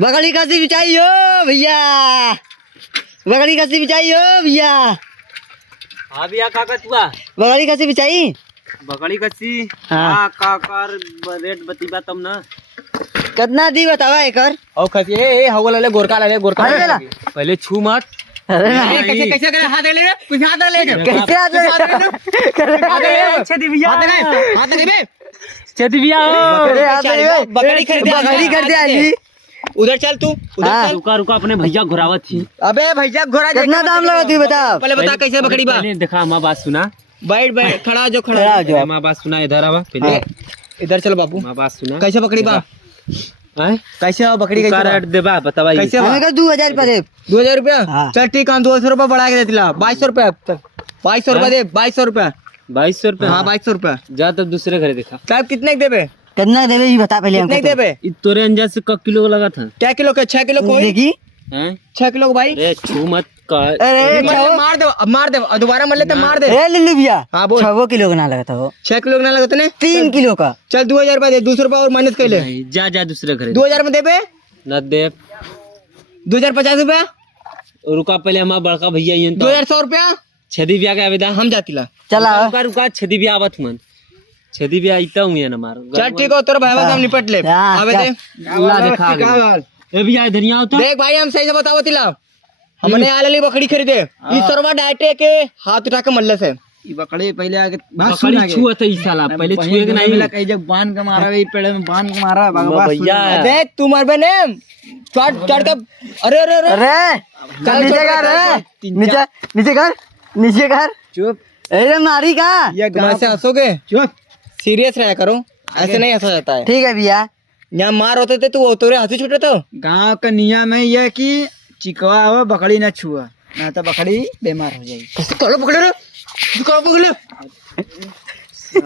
बकरी कसी बिछाई हो भैया, बकरी कसी बिछाई हो भैया। हाँ भैया का तुआ बकरी कसी बिछाई बकरी कच्ची। हाँ। हाँ का कर रेट बतीबा तब ना कितना दी बतावा एकर। और खसी ए हवा ले गोरका ले गोरका अरे ला। पहले छू मत। अरे ना कैसे कैसे करे हाथ ले रे कुछ हाथ ले कैसे हाथ ले अच्छा दी भैया हाथ ले बे छेदी भैया अरे हाथ ले बकरी खरीदे आली। उधर चल तू उधर हाँ। चल रुका रुका अपने भैया घुरावत थी। अबे भैया घोड़ा कितना दाम लगा तू बता। पहले बता कैसे बकरी बा। पहले देखा हमारा बात सुना। बैठ बैठ खड़ा हो जो खड़ा खड़ा हो हो जो। जाओ। हमारा बात सुना इधर आवा पहले हाँ। इधर चलो बापू हमारा बात सुना। कैसे बकरी बा हैं कैसे हो बकरी का कैसे रेट देबा बतावा कैसे हमें का 2000 रुपया दे। 2000 रुपया हाँ। चल ठीक है 200 रुपया बढ़ा के दे दिला 2200 रुपया 2200 रुपया दे 2200 रुपया 2200 रुपए। हाँ 2200 रुपया जा तब दूसरे घरे देखा साहब कितने के देबे कितना देवे ये बता पहले हमको। कितने के देबे इ तोरे अंदाज से कब किलो का लगा था क्या किलो का 6 किलो कोई देखी। हैं 6 किलो का भाई अरे छू मत का अरे मार दे अब मार दे और दोबारा मर ले तो मार दे ए लल्लू भैया हाँ बोल 6 किलो का ना लगा था वो 6 किलो का ना लगता ने 3 किलो का। चल 2000 रुपया दे 200 रुपया और माइनस कर ले नहीं, जा जा दूसरे घरे 2000 में देबे न दे 2050 रुपया रुका पहले हमारा बड़का भैया ये 2100 रुपया छेदी बिया के आवेदा हम जातिला चला रुका रुका छेदी बिया आवत मन छेदी बिया इता हूं ये ना मार चल ठीक है तेरा भाई हम निपट ले हाँ, आवे दे अल्लाह देखा आगे। ए भैया इधर ही आओ तो देख भाई हम सही से बताओ तिला हमने आले बकरी खरीदे इस सरवा डाटे के हाथ उठा के मल्ले से बकरी पहले आगे बकरी छुआ था इस साला पहले छुए के नहीं कहीं जब बांध के मारा वही पेड़ में बांध के मारा भैया देख तू मरबे ने चढ़ चढ़ के अरे अरे अरे अरे चल नीचे कर रे नीचे नीचे कर चुप अरे मारी का। ये तुम ऐसे हंसोगे चुप सीरियस रहा करो ऐसे नहीं हंसा जाता है ठीक है भैया। यहाँ मार होते थे तू तोरे हंसी छूटे तो गांव का नियम है यह कि चिकवा हो बकरी न छुआ ना तो बकरी बीमार हो जाएगी। कलो पकड़े रे कलो पकड़े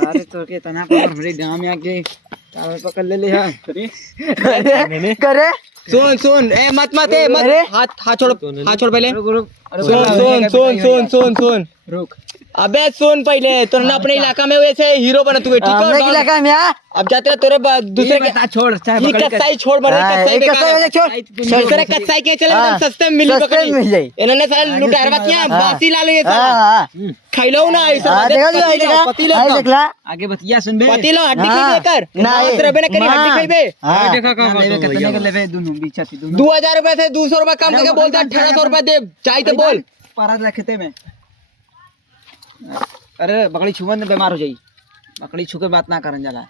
अरे तो के तना पर गांव में आके तावे पकड़ ले हाँ करे सुन सुन ए मत मत ए मत अरे। हाथ छोड़ पहले रुक रुक अरे सुन सुन सुन सुन सुन सुन रुक अबे सुन पहले तोरने अपने इलाका में वैसे हीरो बना तू ठीक हमने की है लगा मियां। अब जाते रहे तोरे दूसरे के बता छोड़ चाहे ये बकरी कसाई छोड़ मरे हाँ, कसाई एक कसाई वजह छोड़। चल तेरे कसाई के चले हाँ, एकदम सस्ते में मिली सस्ते बकरी में मिल जाई। इन्होंने साले लुटारवा किया हाँ। बासी ला लो ये हाँ साला हाँ खैलो ना ऐसा हाँ, देखा जो है, देखा पति है, लो देखला आगे बतिया सुन बे पति लो हड्डी हाँ, खरीदे कर नहीं, ना रबे ना करी हड्डी हाँ, खरीदे हाँ। देखा का ना लेवे कितने के लेवे दोनों बीचा थी दोनों 2000 रुपए से 200 रुपए कम करके बोलता 1800 रुपए दे चाहे तो बोल पारा रखते में अरे बकरी छुवन में बीमार हो जाई बकरी छू के बात ना करन जाला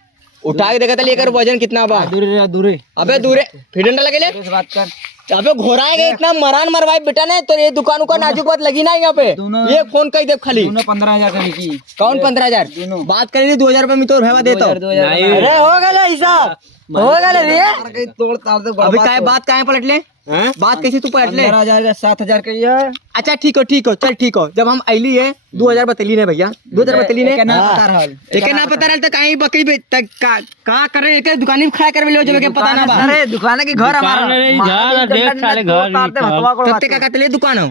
उठा के देखा था लेकर वजन कितना बा दूरे रे दूरे अबे दूरे फिर डंडा लगे ले दूरे से बात कर अबे घोराएगा इतना मरान मरवाई बेटा ने तो ये दुकान का नाजुक बात लगी ना यहाँ पे दोनों- ये फोन कही दे खाली दोनों 15,000 का निकी कौन 15,000 दोनों। बात करेंगे 2000 रुपए में तो रहवा देता हूँ। 2000 नहीं। अरे हो गया हिसाब हो गया रे। तोड़ ताड़ दे अभी काय बात काय पलट ले हैं बात कैसे तू पलट ले 15,000 का 7,000 का ये अच्छा ठीक हो चल ठीक हो जब हम अली है 2000 बतली ने भैया 2000 बतली ने ना पता रहल एक ना पता रहता कहीं बकरी बेच का करे एक दुकान में खड़ा कर ले जब के पता ना बा अरे दुकान के घर हमारा जा देख साले घर कत्ते का कतले दुकान हो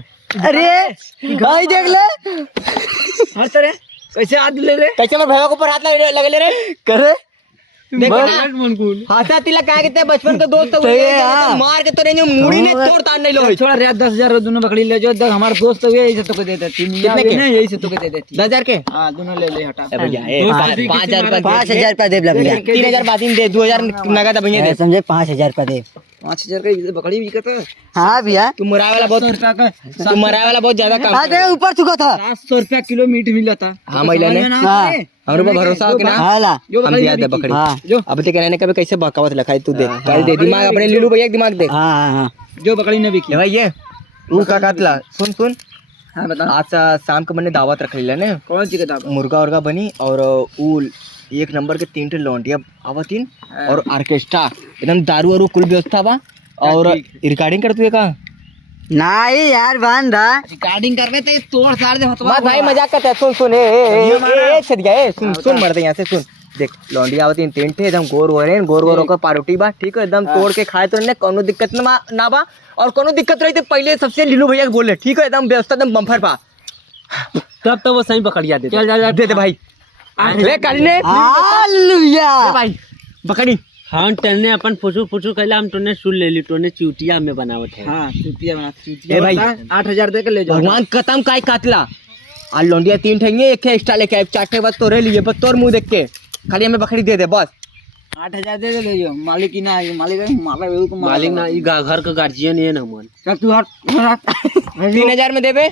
अरे भाई देख ले हर तरह कैसे हाथ ले रे कैसे मेरे भैया को ऊपर हाथ लगे ले रे करे देख हाथा तिलक कहा कहते बचपन के दोस्त सही है, हाँ। मार के तो रेंज मुड़ी ने तोड़ ताड़ नहीं लो छोड़ा रे 10,000 दोनों बकरी ले जो हमारे दोस्त हुए यही से तो दे देती कितने के? नहीं यही से तो दे देती 10,000 के हां दोनों ले ले हटा भैया दोस्त 5,000 रुपए 5,000 रुपया दे भैया 3,000 बाद दे 2,000 नगद है भैया दे समझे 5,000 रुपया दे। 5,000 का बकरी बिकत है हाँ भैया तू मराए वाला बहुत तू मराए वाला बहुत ज्यादा काम हाँ देखो ऊपर चुका था। 700 रुपया किलो मीट मिला था हाँ महिला ने हाँ हमरे पे भरोसा हो कि ना हाँ ला हम दिया दे बकरी हाँ अब ते कहने कभी कैसे बकावत लखाई तू दे कर दे दिमाग अपने लीलू भैया का दिमाग दे हाँ हाँ हाँ जो बकरी ने बिकी भाई ये तू का कातला सुन सुन हां बता आज शाम को मैंने दावत रख ली ने कौन सी किताब मुर्गा उर्गा बनी और ऊल एक नंबर के 3 लौंडिया आवतीन और ऑर्केस्ट्रा एकदम दारू वारू कुल व्यवस्था बा और रिकॉर्डिंग कर तू का नहीं यार बंद है। रिकॉर्डिंग करवे तो तोड़ साड़ दे हतवा बात भाई मजाक करता है सुन सुन ए छत गया ए सुन सुन मरते यहाँ से सुन देख लौंडी आवती टेंट है एकदम गोर गोर होकर पारोटी बा ठीक है एकदम तोड़ के खाए तो ने कोनो दिक्कत ना बा और कोनो दिक्कत रही तो पहले सबसे लीलू भैया के बोले ठीक है एकदम व्यवस्था एकदम बम्फर पा तब तो वो सही पकड़िया दे दे दे भाई ले काली ने हालेलुया भाई बकरी हाँ टेने अपन फुसू फुसू कहला हम तोने सुन ले ली तोने चूटिया में बनावत है हाँ चूतिया बना ए चूतिया भाई। भाई 8,000 दे के ले जाओ भगवान कतम काय कातला आ लौंडिया 3 ठेंगे एक एक्स्ट्रा लेके आए 4 ठे बस तोरे लिए बस तोर मुंह देख के खाली हमें बकरी दे दे बस 8,000 दे के ले जाओ मालिक की ना है मालिक मालिक ना ई घर का गार्जियन है ना मन चल तू हट 3000 में देबे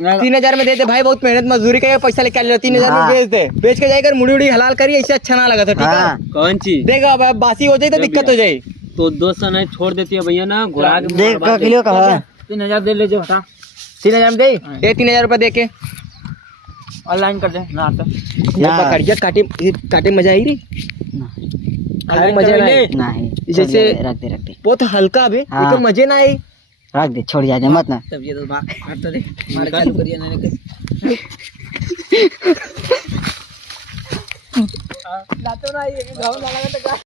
3000 में दे दे भाई बहुत मेहनत मजदूरी का पैसा लेके आ ले 3000 में बेच दे बेच के जाकर मुड़ी उड़ी हलाल करी ऐसे अच्छा ना लगा था ठीक है कौन चीज देगा अब बासी हो जाए तो दिक्कत हो जाए तो दोस्त नहीं छोड़ देती है भैया ना घुरा के देख का किलो कहा 3,000 दे ले जाओ हटा 3000 में दे ये 3000 रुपए दे के ऑनलाइन कर दे ना आता ये पकड़िया काटे काटे मजा आई रे खाने मजा ना आए। नहीं जैसे रख दे बहुत हल्का भी हाँ। लेकिन मजे ना आए रख दे छोड़ जा मत ना तब ये तो भाग हटता दे मार चालू करिए ना लातो ना ये गाँव ना लगा तो